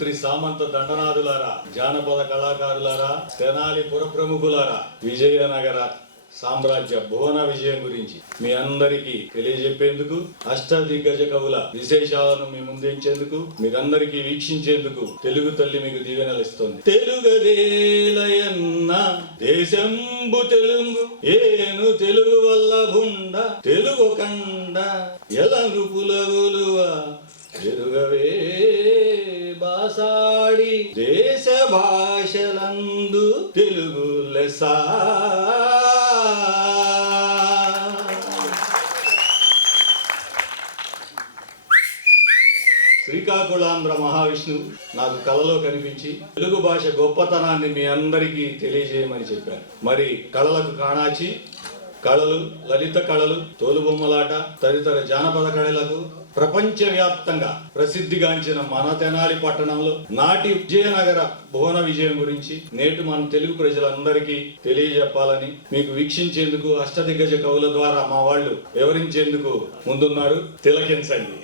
మంత్రి సామంత దండనాథులారా, జానపద కళాకారులారా, తెనాలి పుర ప్రముఖులారా, విజయనగర సామ్రాజ్య భువన విజయం గురించి మీ అందరికీ తెలియజెప్పేందుకు, అష్టదిగ్గజ కవుల విశేషాలను మీ ముందుంచేందుకు, మీరందరికీ వీక్షించేందుకు తెలుగు తల్లి మీకు దీవెనలిస్తోంది. తెలుగదేలయన్న దేశంబు తెలుగు ఏను తెలుగు వల్ల భుండ తెలుగు కండ ఎలను పులగులువ ఎరుగవే బాసాడి దేశ భాషలందు తెలుగు లెసా. శ్రీకాకుళాంధ్ర మహావిష్ణువు నాకు కళలో కనిపించి తెలుగు భాష గొప్పతనాన్ని మీ అందరికీ తెలియజేయమని చెప్పారు. మరి కళలకు కాణాచి, కళలు, లలిత కళలు, తోలుబొమ్మలాట తదితర జానపద కళలకు ప్రపంచవ్యాప్తంగా ప్రసిద్ధిగాంచిన మన తెనాలి పట్టణంలో నాటి విజయనగర భువన విజయం గురించి నేటి మన తెలుగు ప్రజలందరికీ తెలియజెప్పాలని మీకు వీక్షించేందుకు అష్టదిగ్గజ కవుల ద్వారా మా వాళ్ళు వివరించేందుకు ముందున్నారు. తిలకించండి.